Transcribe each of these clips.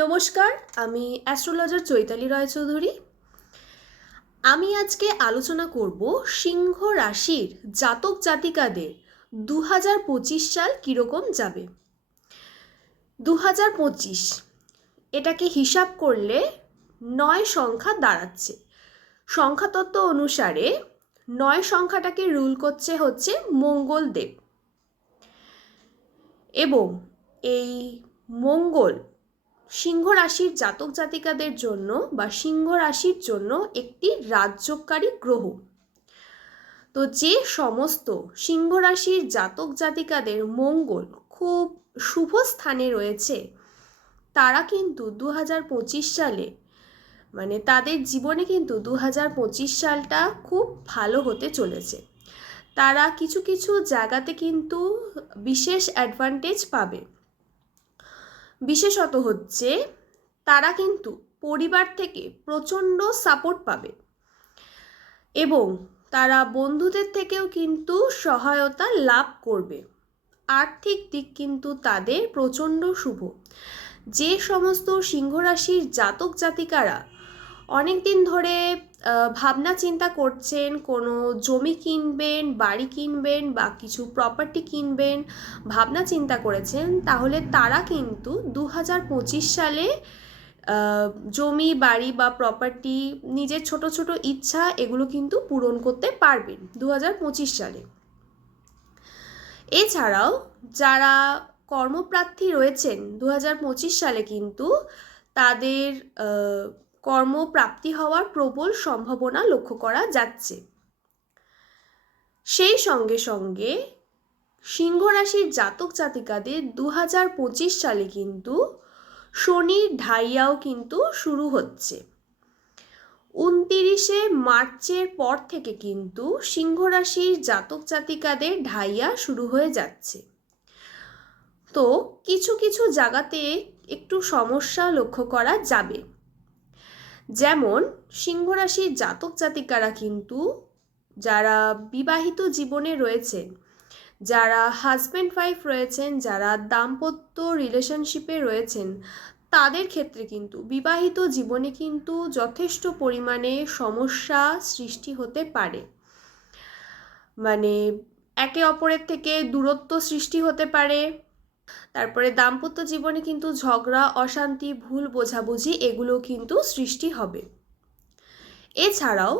নমস্কার, আমি অ্যাস্ট্রোলজার চৈতালি রায়চৌধুরী। আমি আজকে আলোচনা করব সিংহ রাশির জাতক জাতিকাদের 2025 সাল কীরকম যাবে। 2025 এটাকে হিসাব করলে 9 সংখ্যা দাঁড়াচ্ছে। সংখ্যাতত্ত্ব অনুসারে 9 সংখ্যাটাকে রুল হচ্ছে মঙ্গলদেব, এবং এই মঙ্গল সিংহ রাশির জাতক জাতিকাদের জন্য বা সিংহ রাশির জন্য একটি রাজ্যকারী গ্রহ। তো যে সমস্ত সিংহ রাশির জাতক জাতিকাদের মঙ্গল খুব শুভ স্থানে রয়েছে, তারা কিন্তু 2025 সালে তাদের জীবনে কিন্তু 2025 সালটা খুব ভালো হতে চলেছে। তারা কিছু কিছু জায়গাতে কিন্তু বিশেষ অ্যাডভান্টেজ পাবে। বিশেষত হচ্ছে তারা কিন্তু পরিবার থেকে প্রচণ্ড সাপোর্ট পাবে, এবং তারা বন্ধুদের থেকেও কিন্তু সহায়তা লাভ করবে। আর্থিক দিক কিন্তু তাদের প্রচণ্ড শুভ। যে সমস্ত সিংহ রাশির জাতক জাতিকারা অনেক দিন ধরে ভাবনা চিন্তা করছেন কোনো জমি কিনবেন, বাড়ি কিনবেন বা কিছু প্রপার্টি কিনবেন, ভাবনা চিন্তা করেছেন, তাহলে তারা কিন্তু 2025 সালে জমি, বাড়ি বা প্রপার্টি, নিজের ছোট ছোট ইচ্ছা এগুলো কিন্তু পূরণ করতে পারবেন 2025 সালে। এছাড়াও যারা কর্মপ্রার্থী রয়েছেন 2025 সালে কিন্তু তাদের কর্মপ্রাপ্তি হওয়ার প্রবল সম্ভাবনা লক্ষ্য করা যাচ্ছে। সেই সঙ্গে সঙ্গে সিংহ রাশির জাতক জাতিকাদের 2025 সালে কিন্তু শনির ঢাইয়াও কিন্তু শুরু হচ্ছে। 29শে মার্চের পর থেকে কিন্তু সিংহ রাশির জাতক জাতিকাদের ঢাইয়া শুরু হয়ে যাচ্ছে। তো কিছু কিছু জায়গাতে একটু সমস্যা লক্ষ্য করা যাবে। যেমন সিংহ রাশির জাতক জাতিকারা কিন্তু যারা বিবাহিত জীবনে রয়েছেন, যারা হাজব্যান্ড ওয়াইফ রয়েছেন, যারা দাম্পত্য রিলেশনশিপে রয়েছেন, তাদের ক্ষেত্রে কিন্তু বিবাহিত জীবনে কিন্তু যথেষ্ট পরিমাণে সমস্যা সৃষ্টি হতে পারে। একে অপরের থেকে দূরত্ব সৃষ্টি হতে পারে। তারপরে দাম্পত্য জীবনে কিন্তু ঝগড়া, অশান্তি, ভুল বোঝাবুঝি এগুলো কিন্তু সৃষ্টি হবে। এছাড়াও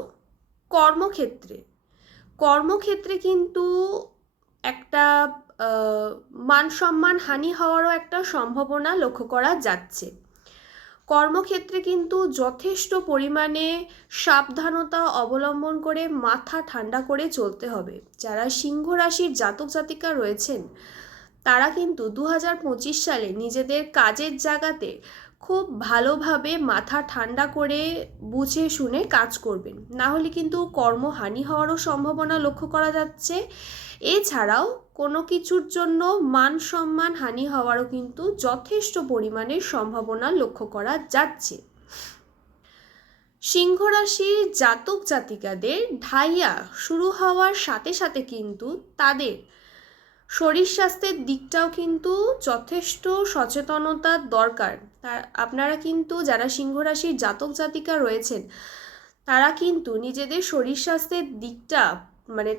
কর্মক্ষেত্রে কিন্তু একটা মান সম্মান হানি হওয়ারও একটা সম্ভাবনা লক্ষ্য করা যাচ্ছে। কর্মক্ষেত্রে কিন্তু যথেষ্ট পরিমাণে সাবধানতা অবলম্বন করে মাথা ঠান্ডা করে চলতে হবে। যারা সিংহ রাশির জাতক জাতিকা রয়েছেন তারা কিন্তু 2025 সালে নিজেদের কাজের জায়গাতে খুব ভালোভাবে মাথা ঠান্ডা করে বুঝে শুনে কাজ করবেন, না হলে কিন্তু কর্মহানি হওয়ারও সম্ভাবনা লক্ষ্য করা যাচ্ছে। এছাড়াও কোনো কিছুর জন্য মান সম্মান হানি হওয়ারও কিন্তু যথেষ্ট পরিমাণে সম্ভাবনা লক্ষ্য করা যাচ্ছে। সিংহ রাশির জাতক জাতিকাদের ঢাইয়া শুরু হওয়ার সাথে সাথে কিন্তু তাদের শরীর স্বাস্থ্যের দিকটাও কিন্তু যথেষ্ট সচেতনতার দরকার। আপনারা কিন্তু যারা সিংহ রাশির জাতক জাতিকা রয়েছেন তারা কিন্তু নিজেদের শরীর স্বাস্থ্যের দিকটা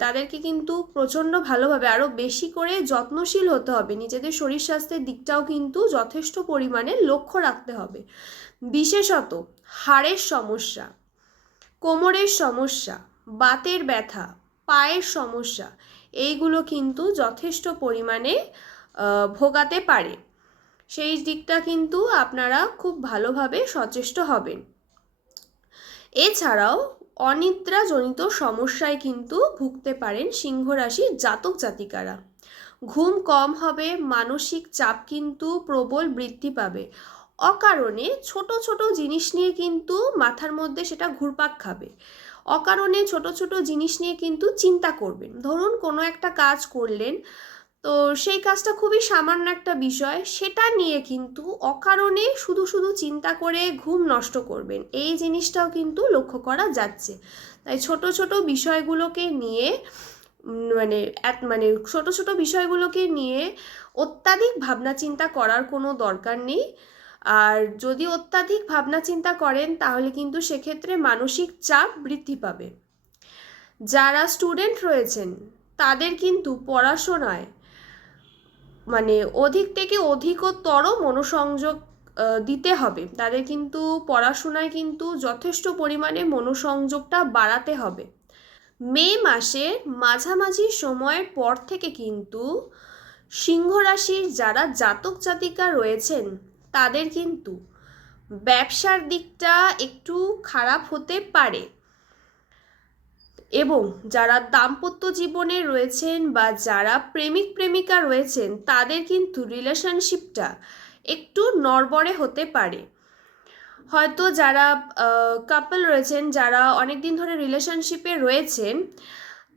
তাদেরকে কিন্তু প্রচণ্ড ভালোভাবে আরও বেশি করে যত্নশীল হতে হবে। নিজেদের শরীর স্বাস্থ্যের দিকটাও কিন্তু যথেষ্ট পরিমাণে লক্ষ্য রাখতে হবে। বিশেষত হাড়ের সমস্যা, কোমরের সমস্যা, বাতের ব্যথা, পায়ের সমস্যা এইগুলো কিন্তু যথেষ্ট পরিমাণে ভোগাতে পারে। সেই দিকটা কিন্তু আপনারা খুব ভালোভাবে সচেষ্ট হবেন। এছাড়াও অনিদ্রাজনিত সমস্যায় কিন্তু ভুগতে পারেন সিংহ রাশির জাতক জাতিকারা। ঘুম কম হবে, মানসিক চাপ কিন্তু প্রবল বৃদ্ধি পাবে। অকারণে ছোট ছোট জিনিস নিয়ে কিন্তু মাথার মধ্যে সেটা ঘুরপাক খাবে। অকারণে ছোট ছোট জিনিস নিয়ে কিন্তু চিন্তা করবেন। ধরুন কোনো একটা কাজ করলেন, তো সেই কাজটা খুবই সামান্য একটা বিষয়, সেটা নিয়ে কিন্তু অকারণে শুধু শুধু চিন্তা করে ঘুম নষ্ট করবেন, এই জিনিসটাও কিন্তু লক্ষ্য করা যাচ্ছে। তাই ছোট ছোট বিষয়গুলোকে নিয়ে ছোট ছোট বিষয়গুলোকে নিয়ে অত্যাধিক ভাবনা চিন্তা করার কোনো দরকার নেই। আর যদি অত্যাধিক ভাবনা চিন্তা করেন তাহলে কিন্তু সেক্ষেত্রে মানসিক চাপ বৃদ্ধি পাবে। যারা স্টুডেন্ট রয়েছেন তাদের কিন্তু পড়াশোনায় অধিক থেকে অধিকতর মনোসংযোগ দিতে হবে। তাদের কিন্তু পড়াশোনায় কিন্তু যথেষ্ট পরিমাণে মনোসংযোগটা বাড়াতে হবে। মে মাসের মাঝামাঝি সময়ের পর থেকে কিন্তু সিংহ রাশির যারা জাতক জাতিকা রয়েছেন তাদের কিন্তু ব্যবসার দিকটা একটু খারাপ হতে পারে, এবং যারা দাম্পত্য জীবনে রয়েছেন বা যারা প্রেমিক প্রেমিকা রয়েছেন তাদের কিন্তু রিলেশনশিপটা একটু নড়বড়ে হতে পারে। হয়তো যারা কাপল রয়েছেন, যারা অনেক দিন ধরে রিলেশনশিপে রয়েছেন,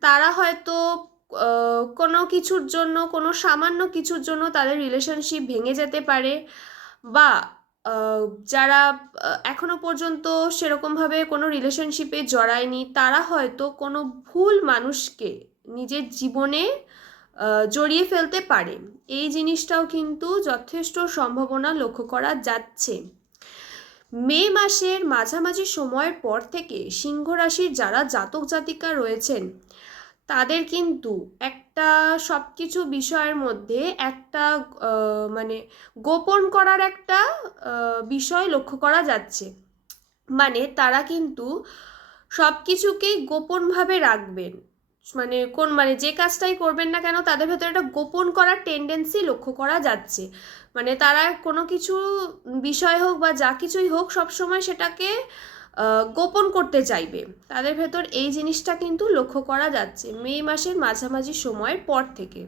তারা হয়তো কোনো কিছুর জন্য, কোনো সামান্য কিছুর জন্য তাদের রিলেশনশিপ ভেঙে যেতে পারে, বা যারা এখনো পর্যন্ত সেরকমভাবে কোনো রিলেশনশিপে জড়ায়নি তারা হয়তো কোনো ভুল মানুষকে নিজের জীবনে জড়িয়ে ফেলতে পারে। এই জিনিসটাও কিন্তু যথেষ্ট সম্ভাবনা লক্ষ্য করা যাচ্ছে। মে মাসের মাঝামাঝি সময়ের পর থেকে সিংহ রাশির যারা জাতক জাতিকা রয়েছেন তাদের কিন্তু একটা সব কিছু বিষয়ের মধ্যে একটা গোপন করার একটা বিষয় লক্ষ্য করা যাচ্ছে। তারা কিন্তু সব কিছুকেই গোপনভাবে রাখবেন। যে কাজটাই করবেন না কেন তাদের ভেতরে একটা গোপন করার টেন্ডেন্সি লক্ষ্য করা যাচ্ছে। তারা কোনো কিছু বিষয় হোক বা যা কিছুই হোক সবসময় সেটাকে গোপন করতে চাইবে। তাদের ভেতর এই জিনিসটা কিন্তু লক্ষ্য করা যাচ্ছে মে মাসের মাঝামাঝি সময়ের পর থেকে।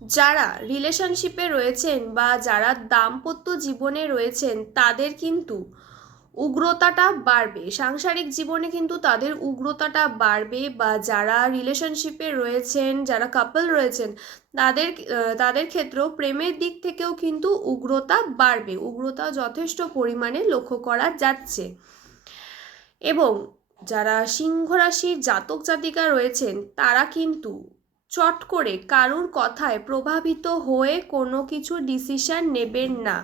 যারা রিলেশনশিপে রয়েছেন বা যারা দাম্পত্য জীবনে রয়েছেন তাদের কিন্তু উগ্রতাটা বাড়বে, সাংসারিক জীবনে কিন্তু তাদের উগ্রতাটা বাড়বে। বা যারা রিলেশনশিপে রয়েছেন, যারা কাপল রয়েছেন তাদের ক্ষেত্রেও প্রেমের দিক থেকেও কিন্তু উগ্রতা বাড়বে, উগ্রতা যথেষ্ট পরিমাণে লক্ষ্য করা যাচ্ছে। এবং যারা সিংহ রাশির জাতক জাতিকা রয়েছেন তারা কিন্তু চট করে কারুর কথায় প্রভাবিত হয়ে কোনো কিছু ডিসিশন নেবেন না।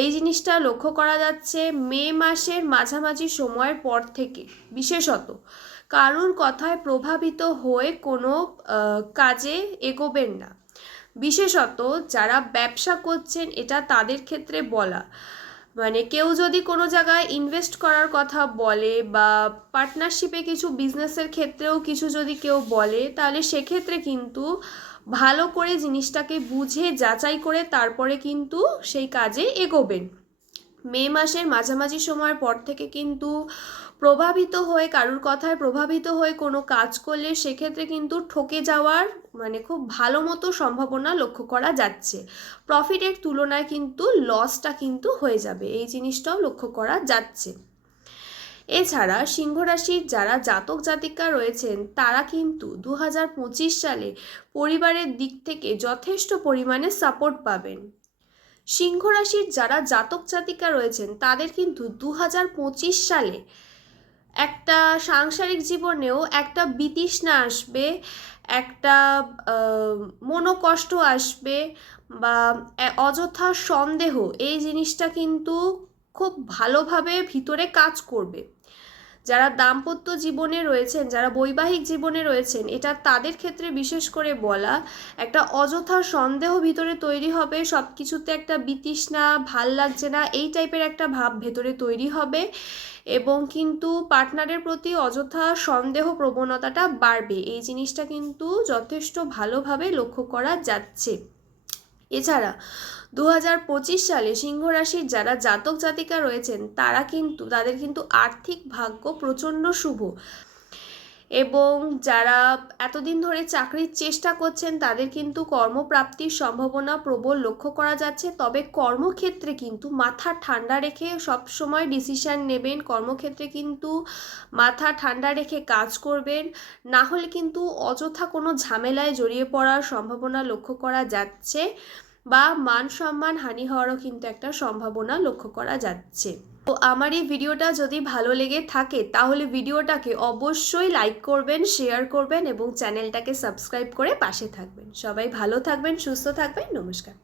এই জিনিসটা লক্ষ্য করা যাচ্ছে মে মাসের মাঝামাঝি সময়ের পর থেকে। বিশেষত কারুর কথায় প্রভাবিত হয়ে কোনো কাজে এগোবেন না। বিশেষত যারা ব্যবসা করছেন এটা তাদের ক্ষেত্রে বলা। কেউ যদি কোনো জায়গায় ইনভেস্ট করার কথা বলে বা পার্টনারশিপে কিছু বিজনেসের ক্ষেত্রেও কিছু যদি কেউ বলে তাহলে সেক্ষেত্রে কিন্তু ভালো করে জিনিসটাকে বুঝে যাচাই করে তারপরে কিন্তু সেই কাজে এগোবেন। মে মাসের মাঝামাঝি সময়ের পর থেকে কিন্তু প্রভাবিত হয়ে কারুর কথায় প্রভাবিত হয়ে কোনো কাজ করলে সেক্ষেত্রে কিন্তু ঠকে যাওয়ার খুব ভালো মতো সম্ভাবনা লক্ষ্য করা যাচ্ছে। প্রফিটের তুলনায় কিন্তু লসটা কিন্তু হয়ে যাবে, এই জিনিসটাও লক্ষ্য করা যাচ্ছে। এছাড়া সিংহ রাশির যারা জাতক জাতিকা রয়েছেন তারা কিন্তু 2025 সালে পরিবারের দিক থেকে যথেষ্ট পরিমাণে সাপোর্ট পাবেন। সিংহ রাশির যারা জাতক জাতিকা রয়েছেন তাদের কিন্তু 2025 সালে একটা সাংসারিক জীবনেও একটা বিতৃষ্ণা আসবে, একটা মনোকষ্ট আসবে বা অযথা সন্দেহ, এই জিনিসটা কিন্তু খুব ভালোভাবে ভিতরে কাজ করবে। যারা দাম্পত্য জীবনে রয়েছেন, যারা বৈবাহিক জীবনে রয়েছেন, এটা তাদের ক্ষেত্রে বিশেষ করে বলা, একটা অযথা সন্দেহ ভিতরে তৈরি হবে, সব কিছুতে একটা বিতৃষ্ণা, ভাল লাগছে না, এই টাইপের একটা ভাব ভেতরে তৈরি হবে এবং কিন্তু পার্টনারের প্রতি অযথা সন্দেহ প্রবণতাটা বাড়বে। এই জিনিসটা কিন্তু যথেষ্ট ভালোভাবে লক্ষ্য করা যাচ্ছে। এছাড়া 2025 সালে সিংহ রাশির যারা জাতক জাতিকা রয়েছেন তাদের কিন্তু আর্থিক ভাগ্য প্রচণ্ড শুভ, এবং যারা এতদিন ধরে চাকরির চেষ্টা করছেন তাদের কিন্তু কর্মপ্রাপ্তির সম্ভাবনা প্রবল লক্ষ্য করা যাচ্ছে। তবে কর্মক্ষেত্রে কিন্তু মাথা ঠান্ডা রেখে সব সময় ডিসিশন নেবেন, কর্মক্ষেত্রে কিন্তু মাথা ঠান্ডা রেখে কাজ করবেন, না হলে কিন্তু অযথা কোনো ঝামেলায় জড়িয়ে পড়ার সম্ভাবনা লক্ষ্য করা যাচ্ছে বা মান সম্মান হানি হওয়ারও কিন্তু একটা সম্ভাবনা লক্ষ্য করা যাচ্ছে। তো আমার এই ভিডিওটা যদি ভালো লেগে থাকে তাহলে ভিডিওটাকে অবশ্যই লাইক করবেন, শেয়ার করবেন এবং চ্যানেলটাকে সাবস্ক্রাইব করে পাশে থাকবেন। সবাই ভালো থাকবেন, সুস্থ থাকবেন। নমস্কার।